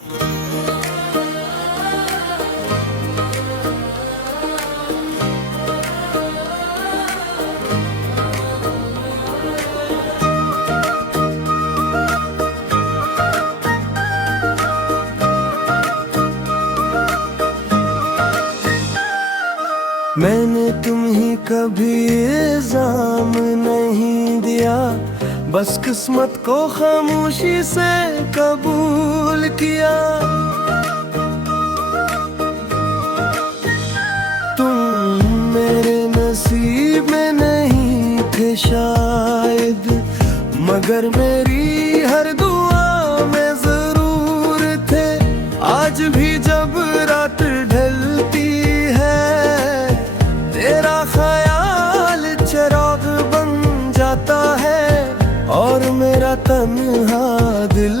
मैंने तुम्हें कभी इल्जाम नहीं दिया, बस किस्मत को खामोशी से कबूल किया। तुम मेरे नसीब में नहीं थे शायद, मगर मेरी हर दुआ में जरूर थे। आज भी जब रात ढलती तेरा ख्याल चिराग बन जाता है, और मेरा तन्हा दिल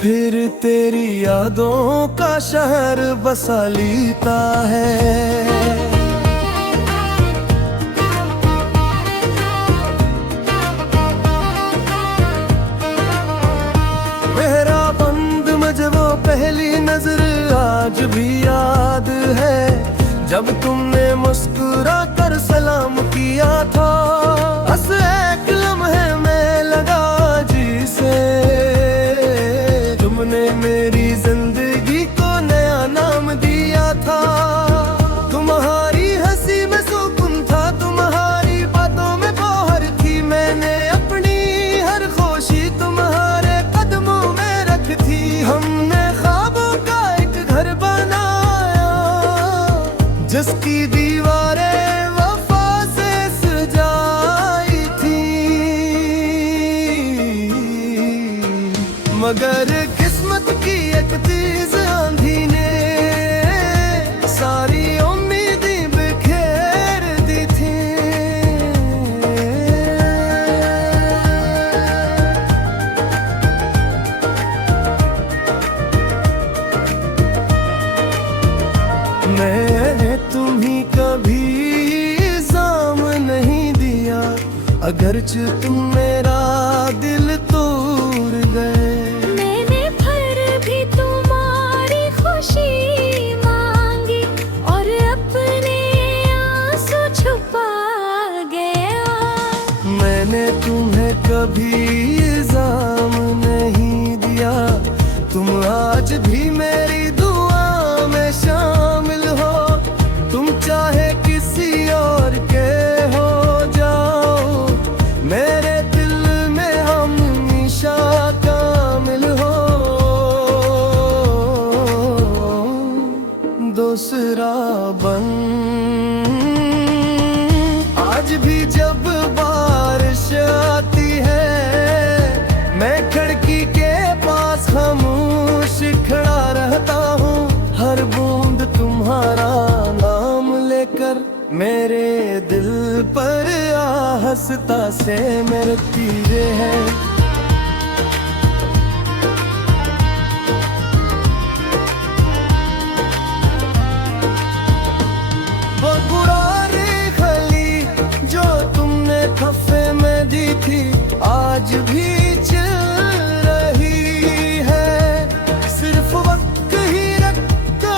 फिर तेरी यादों का शहर बसा लेता है। मेरा बंद मुझे वो पहली नजर आज भी याद है, जब तुमने मुस्कुरा कर सलाम किया था। बस एक लम्हे में लगा जी से, तुमने मेरी जिंदगी को नया नाम दिया था। तुम्हारी हंसी में सुकून था, तुम्हारी बातों में गौहर थी। मैंने अपनी हर खुशी तुम्हारे कदमों में रख थी। हमने ख्वाबों का एक घर बनाया, जिसकी दीवारें वफा से सजाई थी। मगर किस्मत की एक तेज आंधी ने सारी उम्मीदें बिखेर दी थी। मैंने तुम्हें कभी इल्जाम नहीं दिया, अगरचे तुम मेरा दिल तोड़ गए। मैंने फिर भी तुम्हारी खुशी मांगी, और अपने आंसू छुपा गया। मैंने तुम्हें कभी इल्जाम नहीं दिया, तुम आज भी मेरी दुआ में शामिल हो। तुम चाहे किसी और के हो जाओ, मेरे दिल में हमेशा कामिल हो। दूसरा बन आज भी जब बारिश आती है, मैं खिड़की के पास खामोश खड़ा रहता हूँ। हर बूंद तुम्हारा नाम लेकर मेरे दिल पर आहस्ता से मरती है। वो पुरानी खली जो तुमने खफे में दी थी, आज भी चल रही है। सिर्फ वक्त ही रखता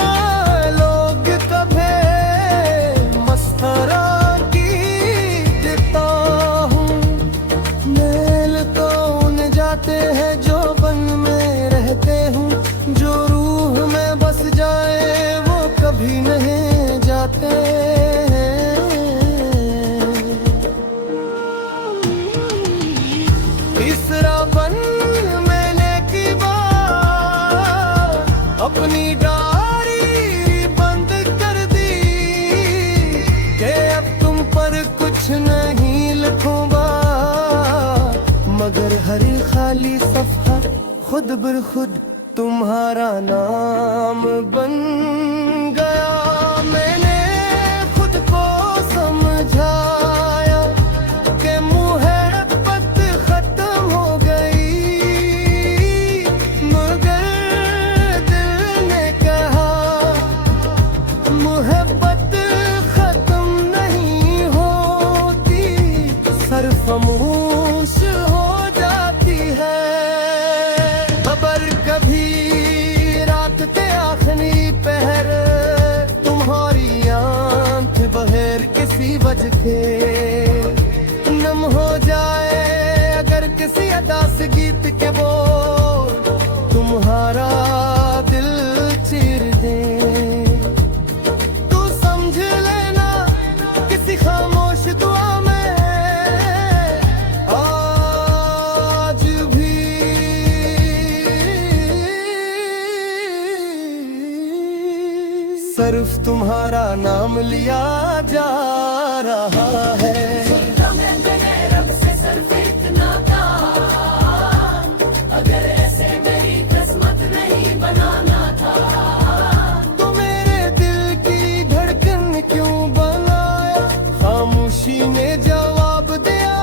लोग कभी मस्खरा की देता हूँ। मेल तो उन जाते हैं जो बन में रहते हूँ, जो रूह में बस जाए वो कभी नहीं जाते। तीसरा बन मैंने की बात अपनी डायरी बंद कर दी, कि अब तुम पर कुछ नहीं लिखूंगा। मगर हर खाली सफा खुद बर खुद तुम्हारा नाम बन गया। मैंने खुद को समझाया कि मोहब्बत खत्म हो गई, मगर दिल ने कहा मोहब्बत खत्म नहीं होती, सरफमोश हो जाती है। खबर कभी बज के नम हो जाए अगर किसी अदा से गीत के बोल तुम्हारा दिल चीर दे। तू समझ लेना किसी खामोश दुआ में आज भी सिर्फ तुम्हारा नाम लिया जा रहा है। ने जवाब दिया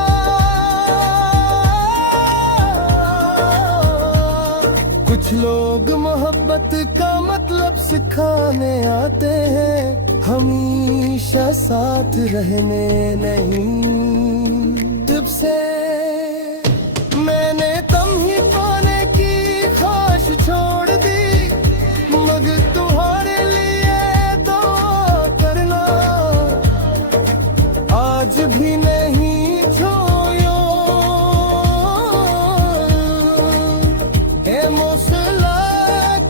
कुछ लोग मोहब्बत का मतलब सिखाने आते हैं, हमेशा साथ रहने नहीं। जब से मैंने तुम ही पाने की ख्वाहिश छोड़ दी, मगर तुम्हारे लिए दुआ करना आज भी नहीं छोड़ो। ए मौसला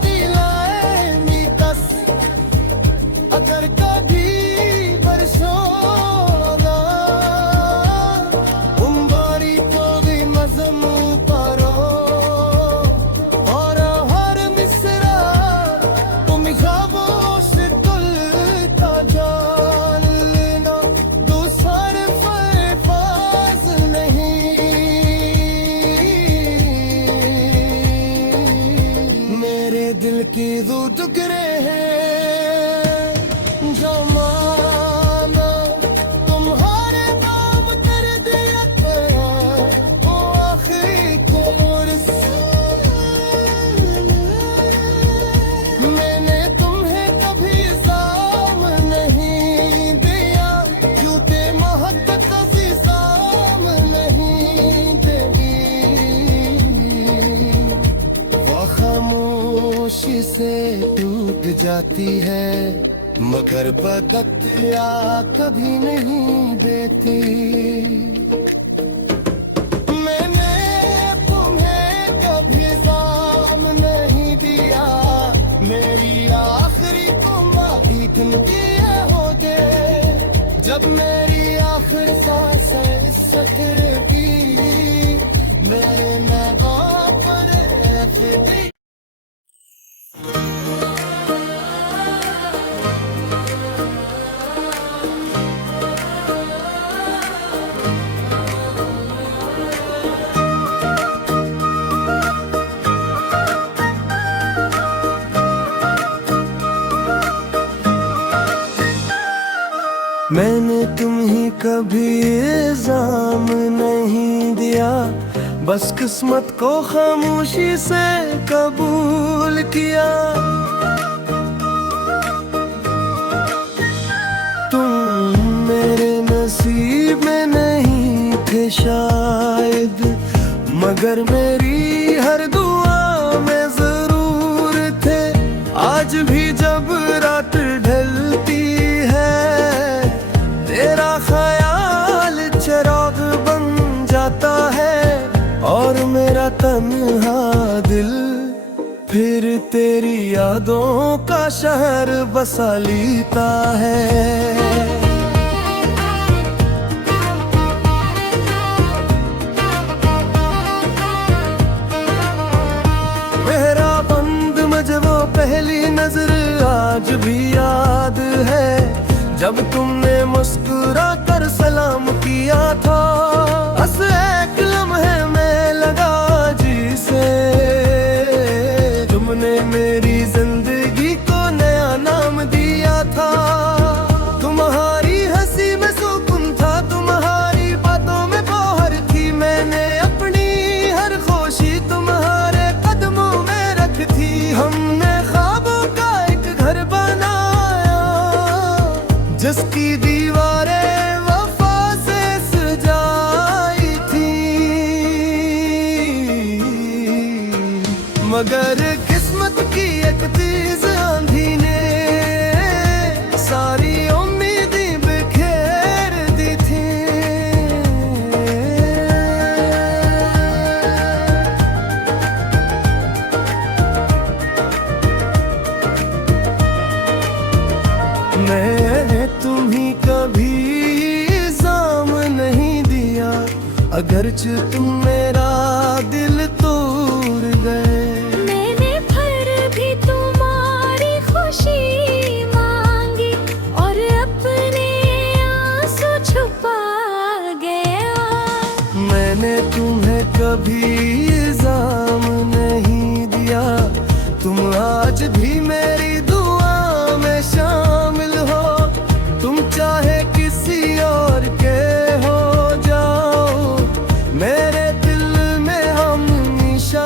की लाए कस अगर कभी बरसोगा उम्बारी तो भी मजम परो और हर मिसरा तुम खामोश कुल का जान लेना। दूसर फर्फाज नहीं मेरे दिल की दो टुकड़े हैं जो माना तुम्हारे नाम कर दिया गया वो आखिरी कोर्स। मैंने तुम्हें कभी साम नहीं दिया, क्योंकि मोहब्बत कभी साम नहीं देगी। वो खामोशी से टूट जाती है मगर बदकिया कभी नहीं देती। मैंने तुम्हें कभी साम नहीं दिया, मेरी आखिरी तुम आखिरी दिन किए होगे जब मेरी आखिर सांस इस सफर की मेरे नगाह पर ऐसे मैंने तुम्हें कभी इल्जाम नहीं दिया, बस किस्मत को खामोशी से कबूल किया। तुम मेरे नसीब में नहीं थे शायद, मगर मेरी हर दुआ में जरूर थे। आज भी जब रात ढलती तेरा ख्याल चिराग बन जाता है और मेरा तन्हा दिल फिर तेरी यादों का शहर बसा लेता है। मेरा बंद मुझे वो पहली नजर आज भी याद है, जब तुमने मुस्कुरा कर सलाम किया था। बस एक लम्हे में लगा जी से, तुमने मेरी जिंदगी को नया नाम दिया था। तुम्हारी हंसी में सुकून था, तुम्हारी बातों में बौहर थी। मैंने अपनी हर खुशी तुम्हारे कदमों में रख थी। हमने ख्वाबों का एक घर बनाया जिसकी दीवारें वफा से सजाई थी, मगर किस्मत की एक तेज आंधी ने सारी उम्मीदें बिखेर खर्च तुम मेरा दिल तोड़ गए। मैंने फिर भी तुम्हारी खुशी मांगी और अपने आंसू छुपा गया। मैंने तुम्हें कभी इल्जाम नहीं दिया, तुम आज भी मेरी दुआ में शामिल हो। तुम चाहे किसी और के हो जाओ, मेरे दिल में हमेशा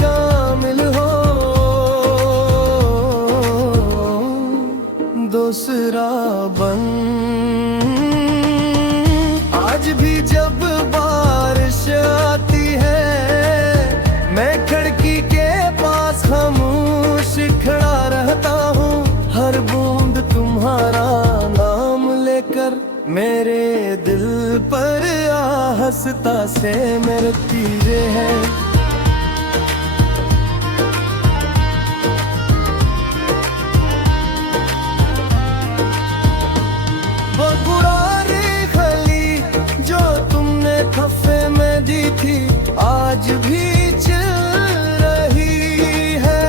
कामिल हो। दूसरा बन आज भी जब बारिश आती है, मैं खिड़की के पास खामोश खड़ा रहता हूँ। हर बूंद तुम्हारा नाम लेकर मेरे दिल पर आहस्ता से मरती है। वो बुरारी खली जो तुमने खफे में दी थी, आज भी चल रही है।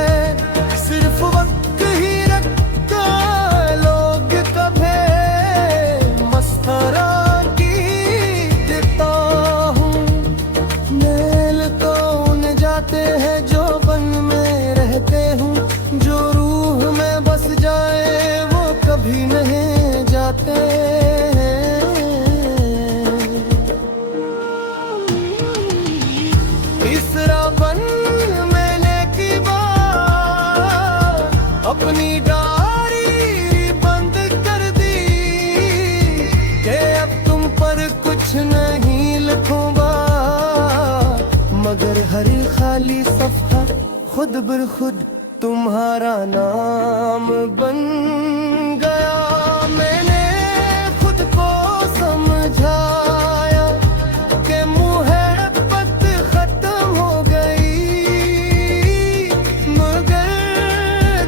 सिर्फ वक्त ही रखता लोग कभे मस्खरा की देता हूँ। मेल तो उन जाते हैं जो बन में रहते हूँ, जो रूह में बस जाए वो कभी नहीं जाते। तीसरा बन मैंने की बात अपनी डायरी बंद कर दी कि अब तुम पर कुछ नहीं लिखूंगा, मगर हर खाली सफ़ा खुद बर खुद तुम्हारा नाम बन गया। मैंने खुद को समझाया कि मोहब्बत खत्म हो गई, मगर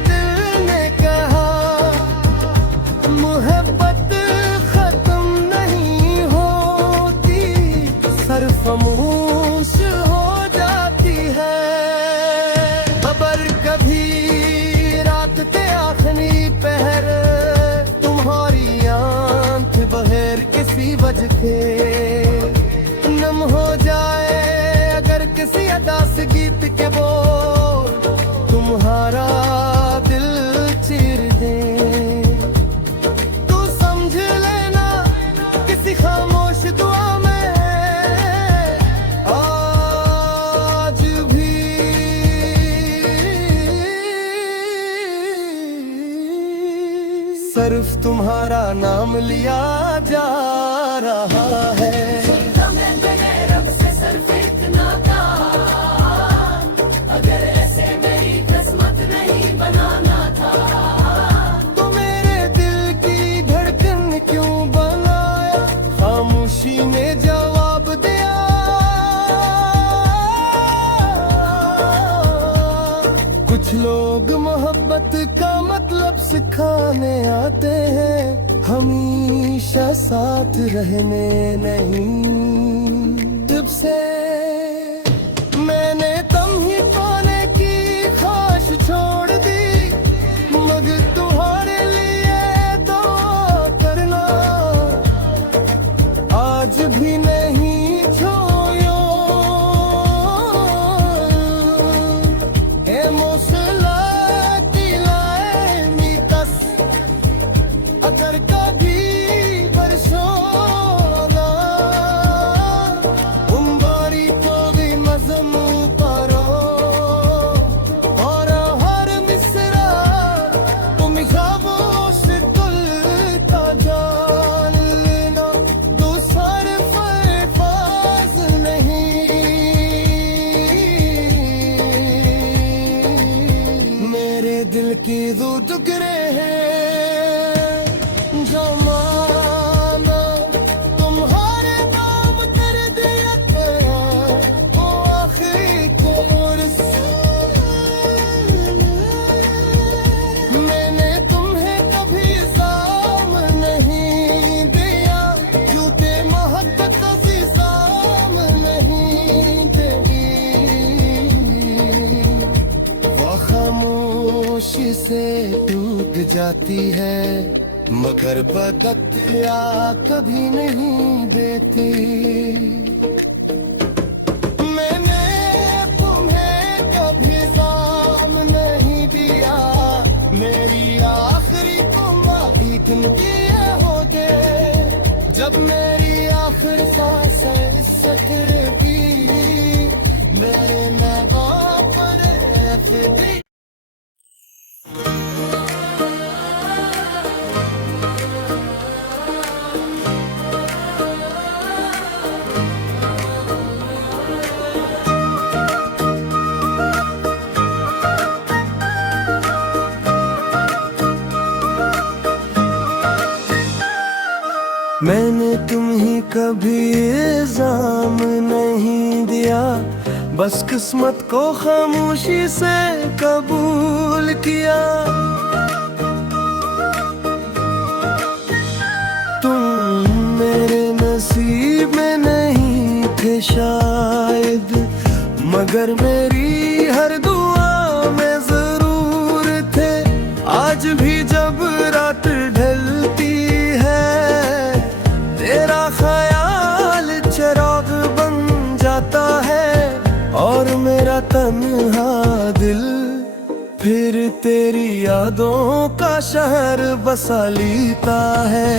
दिल ने कहा मोहब्बत खत्म नहीं होती, सरफामोश हो जाती है। खबर कभी रात के आखिरी पहर, तुम्हारी आंख बगैर किसी वजह के नम हो जाए अगर किसी अदा से गीत के बोल तुम्हारा दिल चीर दे। तू समझ लेना किसी खामोश दुआ में आज भी सिर्फ तुम्हारा नाम लिया जा रहा है। तो मेरे दिल की धड़कन क्यों बनाया, खामोशी ने जवाब दिया। कुछ लोग मोहब्बत का मतलब सिखाने आते हैं, हमेशा साथ रहने नहीं। जब से मैंने तुम ही पाने की ख्वाहिश छोड़ दी, मगर तुम्हारे लिए दुआ करना आज भी नहीं छोड़ो। ए मौसला की लाए मिकस अगर कभी बरसोगा, उम्बारी तो भी मजम करो और हर मिसरा तुम खामोश कुल का जान लेना। दूसर फर्फाज नहीं, मेरे दिल की दो टुकड़े हैं जो माना तुम्हारे नाम कर दिया गया, वो आखिरी कोर्स। मैंने तुम्हें कभी साम नहीं दिया, क्यों ते मोहब्बत सी साम नहीं। खामोशी से टूट जाती है, मगर बदकिया कभी नहीं देती। मैंने तुम्हें कभी जाम नहीं दिया, मेरी आखिरी तुम बाकी दिन किए होगे। जब मेरी आखिर सांस सतरती, मेरे नवा पर FD। मैंने तुम्हें कभी इल्जाम नहीं दिया, बस किस्मत को खामोशी से कबूल किया। तुम मेरे नसीब में नहीं थे शायद, मगर मेरी हर दुआ में जरूर थे। आज भी जब रात ढलती है, तेरा ख्याल चिराग बन जाता है, और मेरा तन्हा दिल फिर तेरी यादों का शहर बसा लेता है।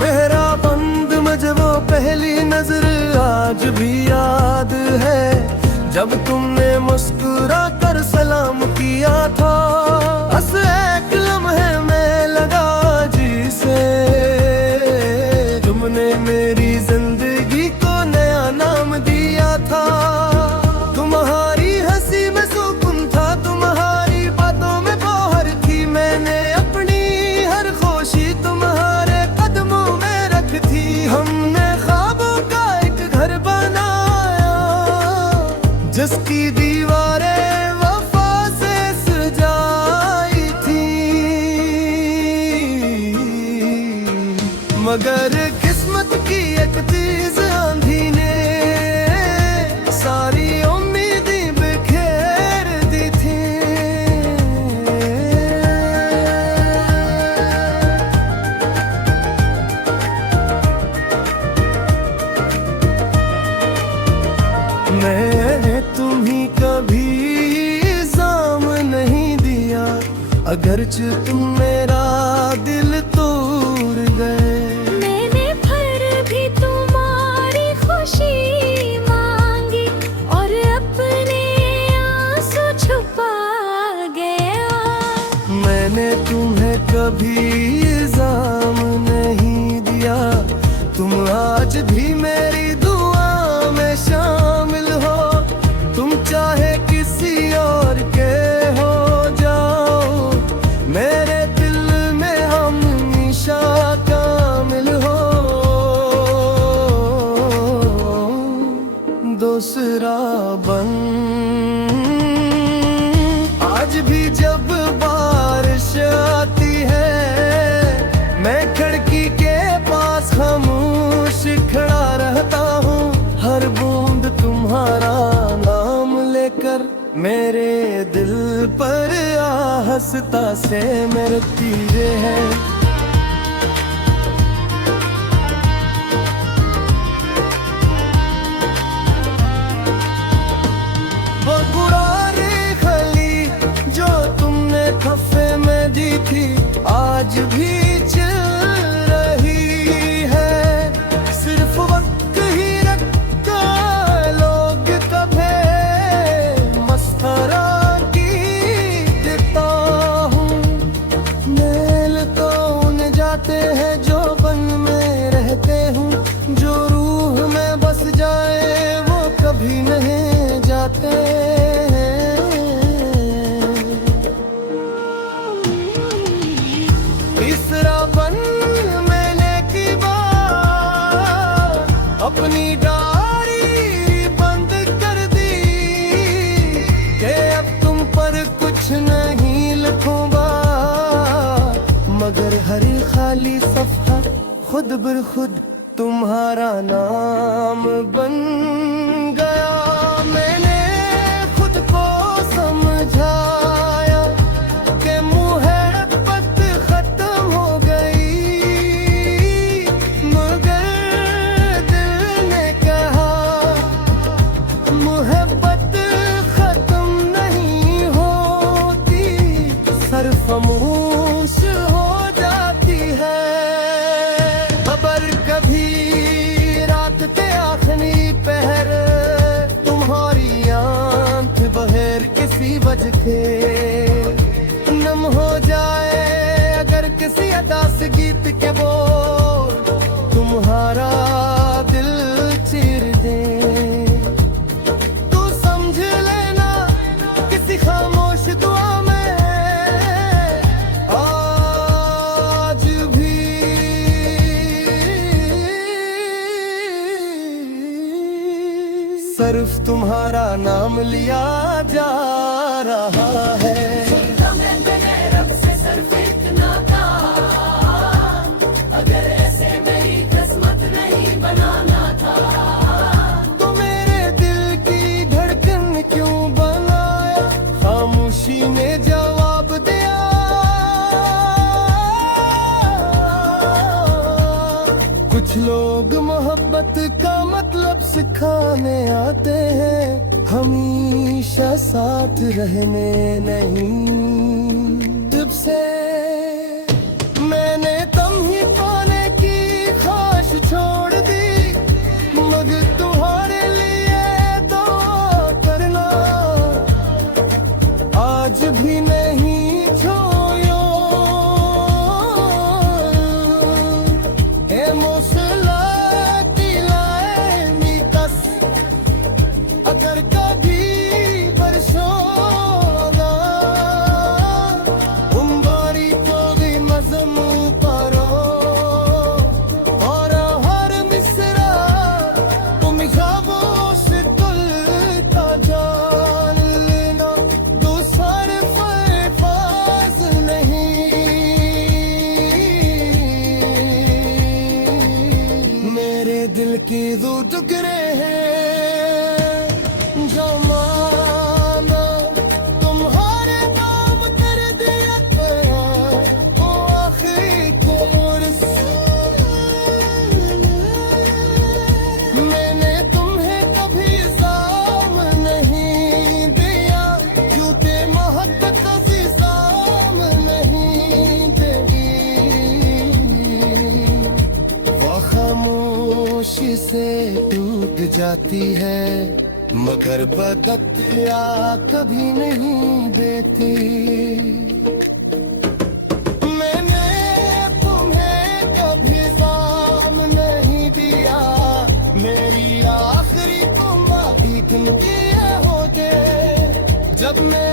मेरा बंद मुझे वो पहली नजर आज भी याद है, जब तुमने मुस्कुरा कर सलाम किया था। बस एक लम्हे में लगा जी से, तुमने मेरी जिंदगी को नया नाम दिया था। तुम्हारी हंसी में सुकून था, तुम्हारी बातों में बौहर थी। मैंने अपनी हर खुशी तुम्हारे कदमों में रख थी। हमने ख्वाबों का एक घर बनाया, जिसकी दीवारें वफा से सजाई थी। मगर किस्मत की एक तेज आंधी ने सारी उम्मीदें बिखेर दी थी। मैंने तुम्हें कभी इल्जाम नहीं दिया, अगरचे तुम मेरा दिल तोड़ गए। मैंने फिर भी तुम्हारी खुशी मांगी, और अपने आंसू छुपा गया। मैंने तुम्हें कभी इल्जाम नहीं दिया, तुम आज भी मेरी दुआ में शामिल हो। तुम चाहे किसी और के हो जाओ, मेरे दिल में हमेशा कामिल हो। दूसरा बन आज भी जब बारिश आती है, मैं खिड़की के पास खामोश खड़ा रहता हूँ। हर बूंद तुम्हारा नाम लेकर मेरे दिल पर आहस्ता से मरती है। वो पुरानी खली जो तुमने खफे में दी थी, आज भी चल रही है। सिर्फ वक्त ही रखता लोग कभी मस्खरा की देता हूँ। मेल तो उन जाते हैं जो बन में रहते हूँ, जो रूह में बस जाए वो कभी नहीं जाते। तीसरा बन मैंने की बात अपनी डायरी बंद कर दी, कि अब तुम पर कुछ नहीं लिखूंगा। मगर हर खाली सफा खुद बर खुद तुम्हारा नाम बन गया। मैंने खुद को समझाया कि मोहब्बत खत्म हो गई, मगर दिल ने कहा मोहब्बत खत्म नहीं होती, सिर्फ खामोश हो जाती है। खबर कभी रात के आखिरी पहर, तुम्हारी आंख बहर किसी वजह के नम हो जाए, अगर किसी अदा से गीत के बोल तुम्हारा दिल चीर दे, तू समझ लेना किसी खामोश दुआ में आज भी सिर्फ तुम्हारा नाम लिया जा रहा है। तो मेरे दिल की धड़कन क्यों बनाया, खामोशी ने जवाब दिया। कुछ लोग मोहब्बत का मतलब सिखाने आते हैं, हमेशा साथ रहने नहीं। जब से मैंने तुम ही पाने की ख्वाहिश छोड़ दी, मगर तुम्हारे लिए दुआ करना आज भी नहीं छोड़ो। ए मौसला दिलाए निकस, अगर कभी बरसोगा उम्बारी तो भी मज़म करो, और हर मिसरा तुम खामोश दिल का जान लेना, दूसर फर्ज नहीं। मेरे दिल की दो टुकड़े हैं जो माना तुम्हारे नाम कर दिया गया, वो आखिरी कोर्स। मैंने तुम्हें कभी साम नहीं दिया, क्योंकि मोहब्बत अजी साम नहीं देगी। वो खामोशी से टूट जाती है, मगर बदकिया कभी नहीं देती। मैंने तुम्हें कभी साम नहीं दिया, मेरी आखिरी तुम अभी तुम किए होगे जब मैं